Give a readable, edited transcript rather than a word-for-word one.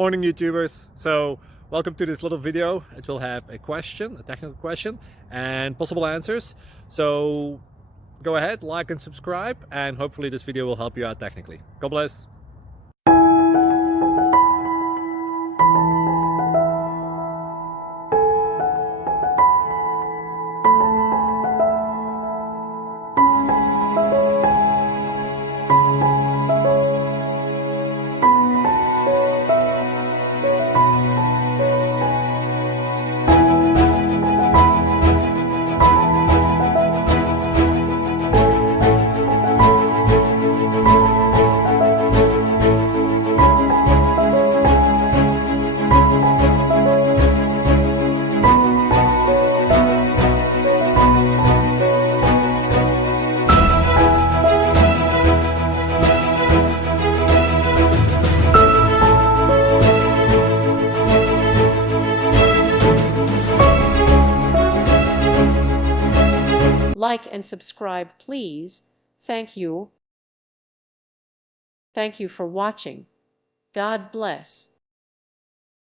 Morning YouTubers. So welcome to this little video. It will have a question, a technical question, and possible answers. So go ahead, like and subscribe, and hopefully this video will help you out technically. God bless. Like and subscribe, please. Thank you. Thank you for watching. God bless.